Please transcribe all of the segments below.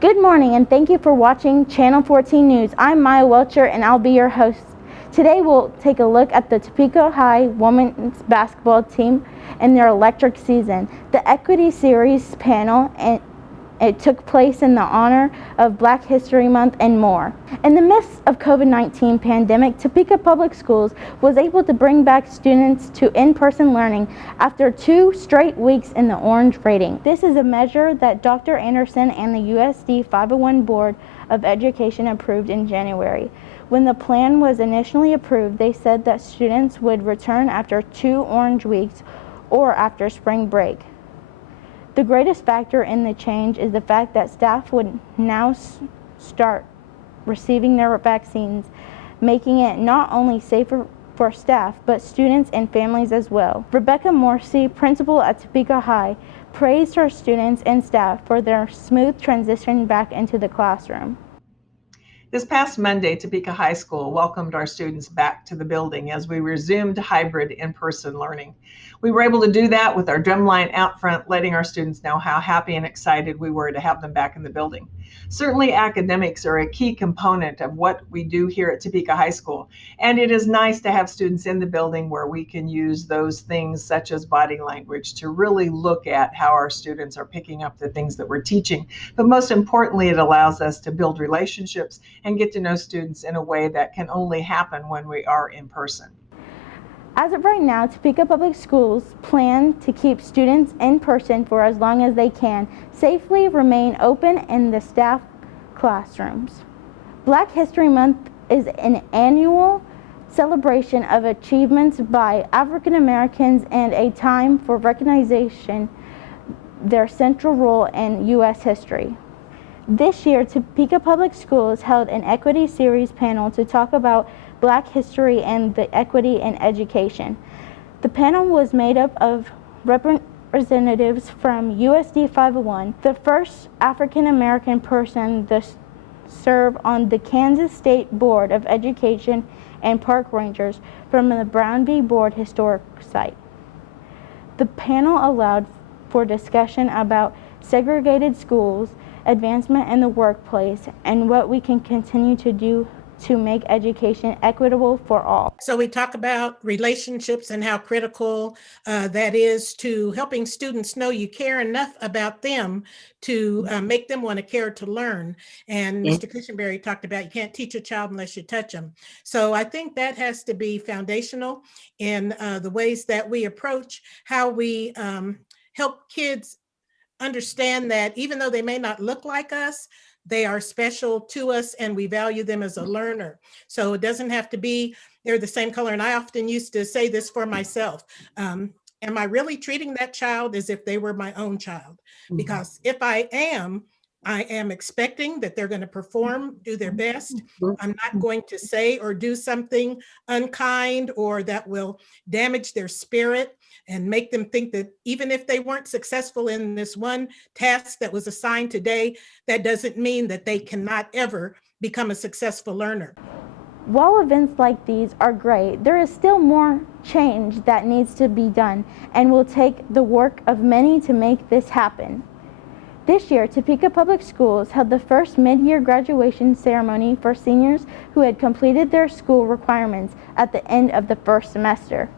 Good morning and thank you for watching Channel 14 News. I'm Maya Welcher and I'll be your host. Today we'll take a look at the Topeka High women's basketball team and their electric season. The Equity Series panel and it took place in the honor of Black History Month and more. In the midst of COVID-19 pandemic, Topeka Public Schools was able to bring back students to in-person learning after 2 straight weeks in the orange rating. This is a measure that Dr. Anderson and the USD 501 Board of Education approved in January. When the plan was initially approved, they said that students would return after 2 orange weeks or after spring break. The greatest factor in the change is the fact that staff would now start receiving their vaccines, making it not only safer for staff, but students and families as well. Rebecca Morrissey, principal at Topeka High, praised her students and staff for their smooth transition back into the classroom. This past Monday, Topeka High School welcomed our students back to the building as we resumed hybrid in-person learning. We were able to do that with our drumline out front, letting our students know how happy and excited we were to have them back in the building. Certainly academics are a key component of what we do here at Topeka High School, and it is nice to have students in the building where we can use those things such as body language to really look at how our students are picking up the things that we're teaching. But most importantly, it allows us to build relationships and get to know students in a way that can only happen when we are in person. As of right now, Topeka Public Schools plan to keep students in person for as long as they can safely remain open in the staff classrooms. Black History Month is an annual celebration of achievements by African Americans and a time for recognition their central role in U.S. history. This year, Topeka Public Schools held an Equity Series panel to talk about Black history and the equity in education. The panel was made up of representatives from USD 501, the first African American person to serve on the Kansas State Board of Education and park rangers from the Brown v. Board Historic Site. The panel allowed for discussion about segregated schools, advancement in the workplace, and what we can continue to do to make education equitable for all. So we talk about relationships and how critical that is to helping students know you care enough about them to make them want to care to learn. And Mr. Cushenberry talked about you can't teach a child unless you touch them. So I think that has to be foundational in the ways that we approach how we help kids understand that even though they may not look like us, they are special to us and we value them as a learner. So it doesn't have to be they're the same color. And I often used to say this for myself. Am I really treating that child as if they were my own child? Because if I am expecting that they're going to perform, do their best. I'm not going to say or do something unkind or that will damage their spirit and make them think that even if they weren't successful in this one task that was assigned today, that doesn't mean that they cannot ever become a successful learner. While events like these are great, there is still more change that needs to be done and will take the work of many to make this happen. This year, Topeka Public Schools held the first mid-year graduation ceremony for seniors who had completed their school requirements at the end of the first semester.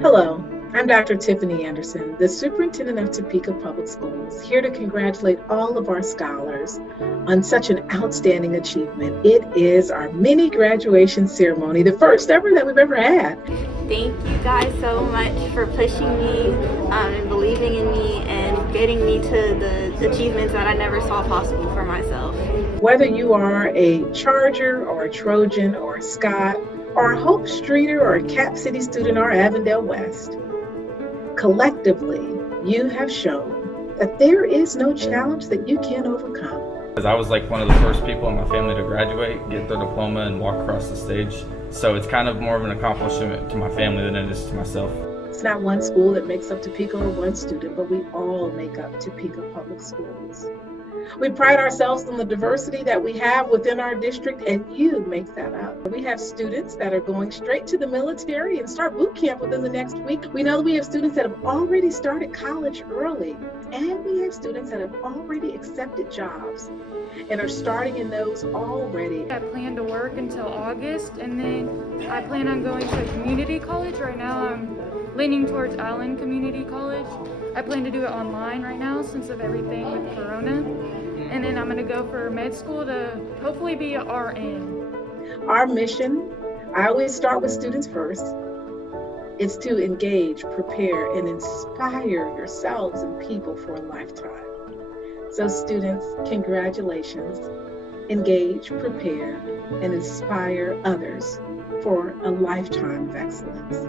Hello, I'm Dr. Tiffany Anderson, the Superintendent of Topeka Public Schools, here to congratulate all of our scholars on such an outstanding achievement. It is our mini graduation ceremony, the first ever that we've ever had. Thank you guys so much for pushing me and believing in me and getting me to the achievements that I never saw possible for myself. Whether you are a Charger or a Trojan or a Scott or a Hope Streeter or a Cap City student or Avondale West, collectively, you have shown that there is no challenge that you can't overcome. I was like one of the first people in my family to graduate, get their diploma, and walk across the stage. So it's kind of more of an accomplishment to my family than it is to myself. It's not one school that makes up Topeka or one student, but we all make up Topeka Public Schools. We pride ourselves on the diversity that we have within our district, and you make that up. We have students that are going straight to the military and start boot camp within the next week. We know that we have students that have already started college early, and we have students that have already accepted jobs and are starting in those already. I plan to work until August, and then I plan on going to a community college. Right now I'm leaning towards Allen Community College. I plan to do it online right now since of everything with Corona. And then I'm gonna go for med school to hopefully be an RN. Our mission, I always start with students first. It's to engage, prepare, and inspire yourselves and people for a lifetime. So students, congratulations. Engage, prepare, and inspire others for a lifetime of excellence.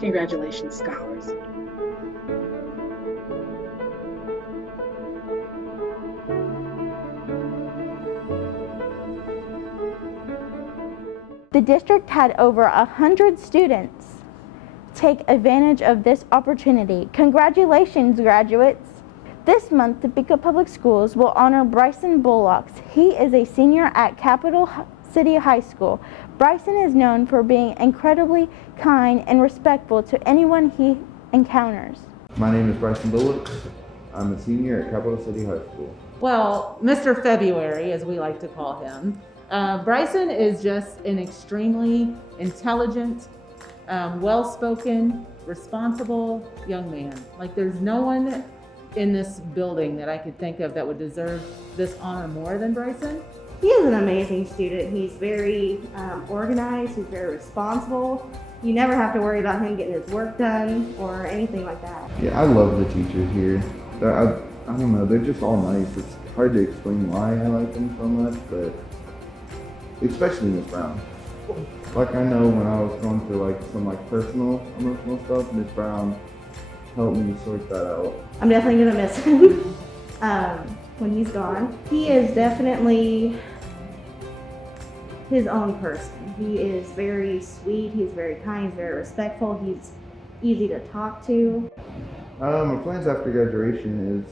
Congratulations, scholars. The district had over 100 students take advantage of this opportunity. Congratulations, graduates! This month, Topeka Public Schools will honor Bryson Bullocks. He is a senior at Capital City High School. Bryson is known for being incredibly kind and respectful to anyone he encounters. My name is Bryson Bullock. I'm a senior at Capital City High School. Well, Mr. February, as we like to call him. Bryson is just an extremely intelligent, well-spoken, responsible young man. Like, there's no one in this building that I could think of that would deserve this honor more than Bryson. He is an amazing student. He's very organized, he's very responsible. You never have to worry about him getting his work done or anything like that. Yeah, I love the teachers here. I don't know, they're just all nice. It's hard to explain why I like them so much, but especially Miss Brown. Like, I know when I was going through like some like personal, emotional stuff, Miss Brown helped me sort that out. I'm definitely gonna miss him when he's gone. He is definitely his own person. He is very sweet, he's very kind, he's very respectful, he's easy to talk to. My plans after graduation is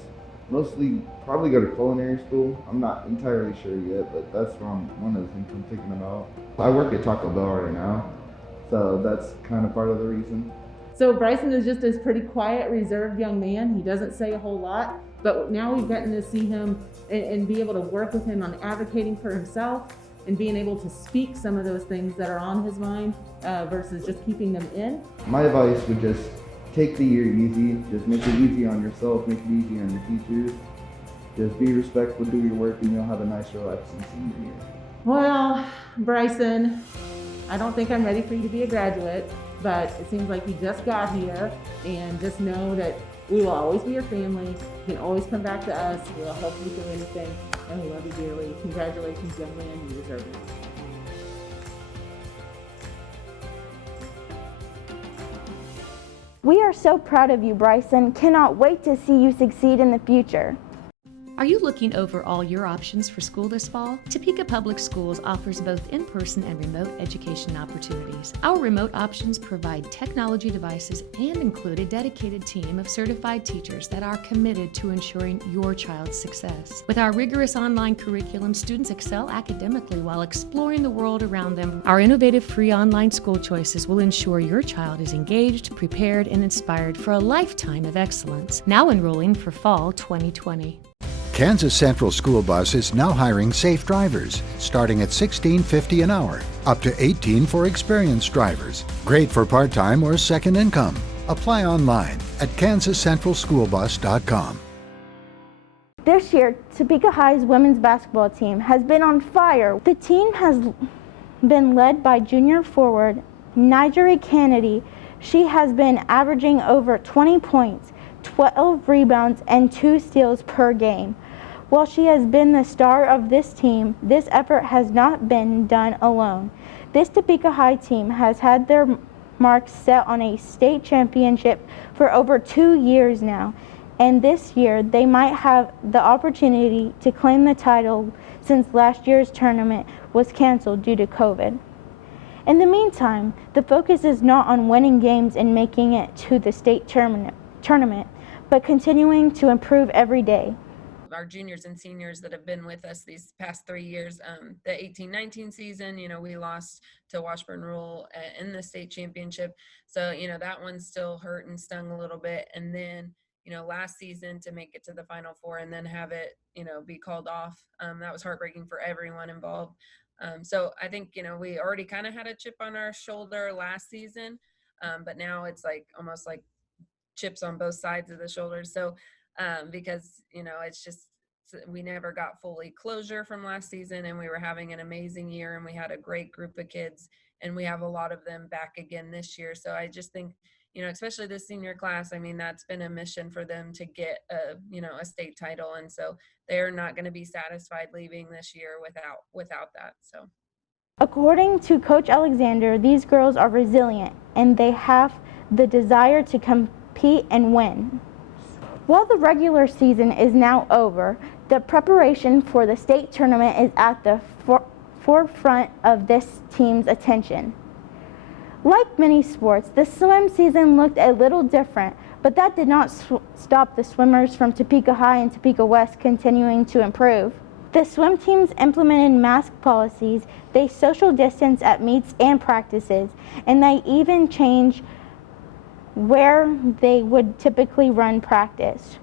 mostly probably go to culinary school. I'm not entirely sure yet, but that's one of the things I'm thinking about. I work at Taco Bell right now, so that's kind of part of the reason. So Bryson is just this pretty quiet, reserved young man. He doesn't say a whole lot, but now we've gotten to see him and be able to work with him on advocating for himself and being able to speak some of those things that are on his mind versus just keeping them in. My advice would just take the year easy. Just make it easy on yourself, make it easy on your teachers. Just be respectful, do your work, and you'll have a nice, relaxing senior year. Well, Bryson, I don't think I'm ready for you to be a graduate, but it seems like you just got here, and just know that we will always be your family. You can always come back to us. We'll help you through anything, and we love you dearly. Congratulations, young man, you deserve it. We are so proud of you, Bryson. Cannot wait to see you succeed in the future. Are you looking over all your options for school this fall? Topeka Public Schools offers both in-person and remote education opportunities. Our remote options provide technology devices and include a dedicated team of certified teachers that are committed to ensuring your child's success. With our rigorous online curriculum, students excel academically while exploring the world around them. Our innovative free online school choices will ensure your child is engaged, prepared, and inspired for a lifetime of excellence. Now enrolling for fall 2020. Kansas Central School Bus is now hiring safe drivers, starting at $16.50 an hour, up to $18 for experienced drivers. Great for part-time or second income. Apply online at kansascentralschoolbus.com. This year, Topeka High's women's basketball team has been on fire. The team has been led by junior forward Nigeri Kennedy. She has been averaging over 20 points, 12 rebounds, and 2 steals per game. While she has been the star of this team, this effort has not been done alone. This Topeka High team has had their marks set on a state championship for over 2 years now, and this year they might have the opportunity to claim the title since last year's tournament was canceled due to COVID. In the meantime, the focus is not on winning games and making it to the state tournament, but continuing to improve every day. our juniors and seniors that have been with us these past 3 years. The 18-19 season, we lost to Washburn Rural in the state championship. So, that one still hurt and stung a little bit. And then, last season to make it to the Final Four and then have it, be called off. That was heartbreaking for everyone involved. So I think, we already kind of had a chip on our shoulder last season, but now it's almost like chips on both sides of the shoulders. So because, it's just, we never got fully closure from last season, and we were having an amazing year, and we had a great group of kids, and we have a lot of them back again this year. So I just think, especially this senior class, that's been a mission for them to get a state title. And so they're not going to be satisfied leaving this year without that. So according to Coach Alexander, these girls are resilient and they have the desire to compete and win. While the regular season is now over, the preparation for the state tournament is at the forefront of this team's attention. Like many sports, the swim season looked a little different, but that did not stop the swimmers from Topeka High and Topeka West continuing to improve. The swim teams implemented mask policies, they social distance at meets and practices, and they even changed where they would typically run practice.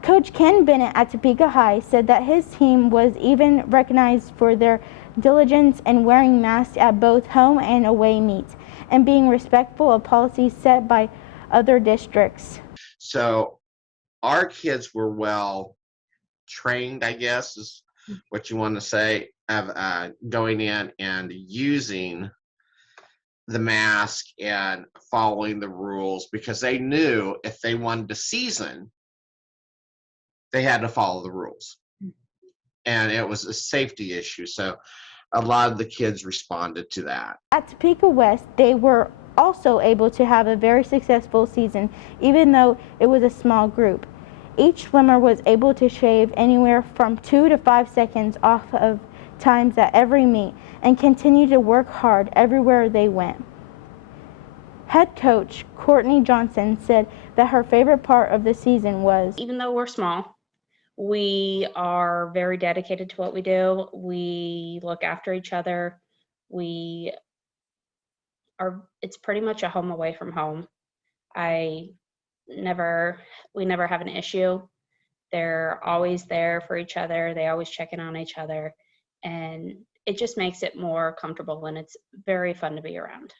Coach Ken Bennett at Topeka High said that his team was even recognized for their diligence in wearing masks at both home and away meets and being respectful of policies set by other districts. So our kids were well trained, I guess is what you want to say, of going in and using the mask and following the rules, because they knew if they wanted to season, they had to follow the rules. And it was a safety issue. So a lot of the kids responded to that. At Topeka West, they were also able to have a very successful season, even though it was a small group. Each swimmer was able to shave anywhere from 2 to 5 seconds off of times at every meet and continue to work hard everywhere they went. Head coach Courtney Johnson said that her favorite part of the season was, even though we're small, we are very dedicated to what we do. We look after each other. It's pretty much a home away from home. We never have an issue. They're always there for each other. They always check in on each other. And it just makes it more comfortable, and it's very fun to be around.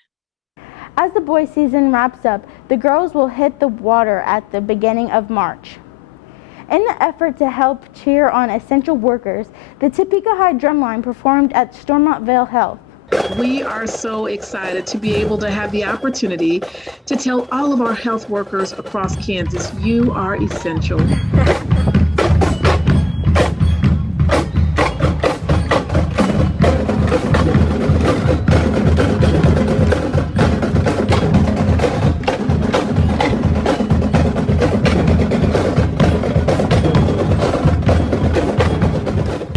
As the boys' season wraps up, the girls will hit the water at the beginning of March. In the effort to help cheer on essential workers, the Topeka High Drumline performed at Stormontville Health. We are so excited to be able to have the opportunity to tell all of our health workers across Kansas, you are essential.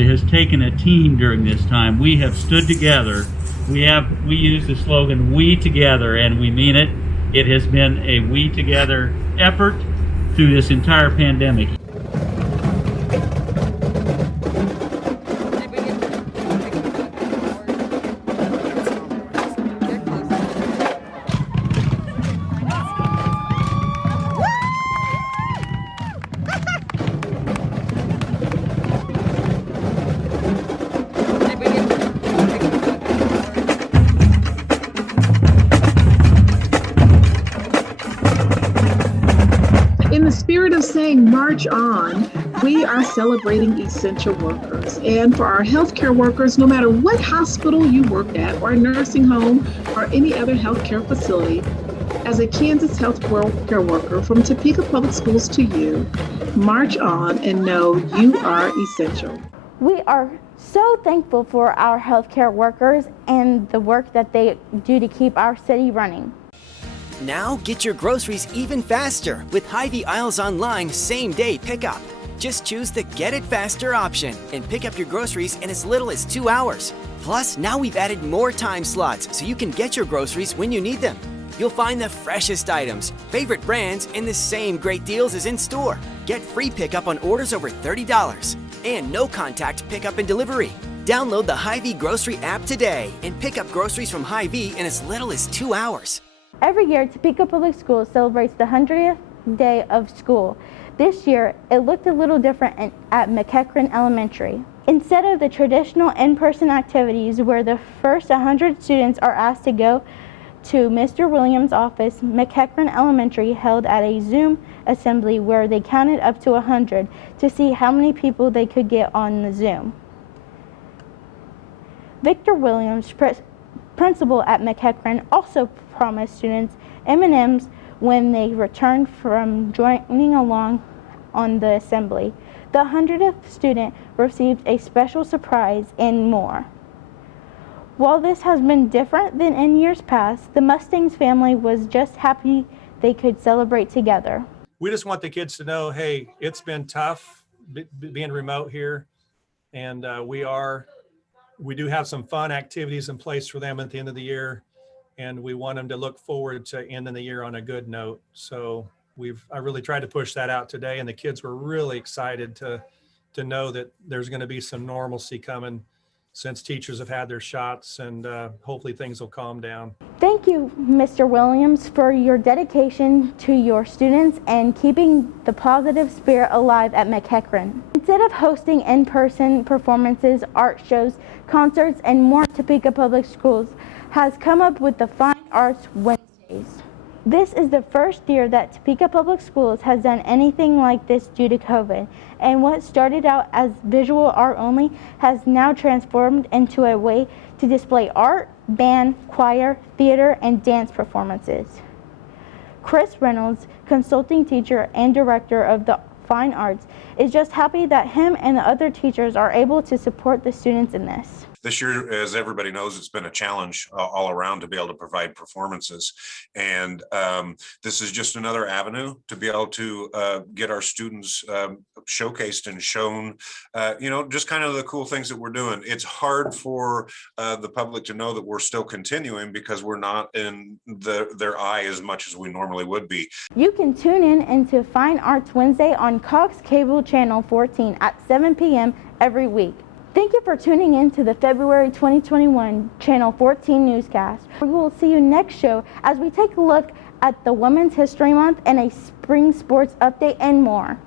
Has taken a team during this time. We have stood together. We use the slogan, we together, and we mean it. It has been a we together effort through this entire pandemic. In the spirit of saying March On, we are celebrating essential workers. And for our healthcare workers, no matter what hospital you work at, or nursing home, or any other healthcare facility, as a Kansas healthcare worker from Topeka Public Schools to you, march on and know you are essential. We are so thankful for our healthcare workers and the work that they do to keep our city running. Now get your groceries even faster with Hyvee Aisles Online same-day pickup. Just choose the Get It Faster option and pick up your groceries in as little as 2 hours. Plus, now we've added more time slots so you can get your groceries when you need them. You'll find the freshest items, favorite brands, and the same great deals as in store. Get free pickup on orders over $30 and no contact pickup and delivery. Download the Hyvee grocery app today and pick up groceries from Hyvee in as little as 2 hours. Every year, Topeka Public Schools celebrates the 100th day of school. This year, it looked a little different at McEachran Elementary. Instead of the traditional in-person activities where the first 100 students are asked to go to Mr. Williams' office, McEachran Elementary held at a Zoom assembly where they counted up to 100 to see how many people they could get on the Zoom. Victor Williams, principal at McEachran, also promised students M&Ms when they returned from joining along on the assembly. The 100th student received a special surprise and more. While this has been different than in years past, the Mustangs family was just happy they could celebrate together. We just want the kids to know, hey, it's been tough being remote here, and we do have some fun activities in place for them at the end of the year, and we want them to look forward to ending the year on a good note. So I really tried to push that out today, and the kids were really excited to know that there's going to be some normalcy coming since teachers have had their shots, and hopefully things will calm down. Thank you, Mr. Williams, for your dedication to your students and keeping the positive spirit alive at McEachran. Instead of hosting in-person performances, art shows, concerts, and more, Topeka Public Schools has come up with the Fine Arts Wednesdays. This is the first year that Topeka Public Schools has done anything like this due to COVID, and what started out as visual art only has now transformed into a way to display art, band, choir, theater, and dance performances. Chris Reynolds, consulting teacher and director of the Fine Arts, is just happy that him and the other teachers are able to support the students in this. This year, as everybody knows, it's been a challenge all around to be able to provide performances. And this is just another avenue to be able to get our students showcased and shown, just kind of the cool things that we're doing. It's hard for the public to know that we're still continuing because we're not in their eye as much as we normally would be. You can tune in into Fine Arts Wednesday on Cox Cable Channel 14 at 7 p.m. every week. Thank you for tuning in to the February 2021 Channel 14 newscast. We will see you next show as we take a look at the Women's History Month and a spring sports update and more.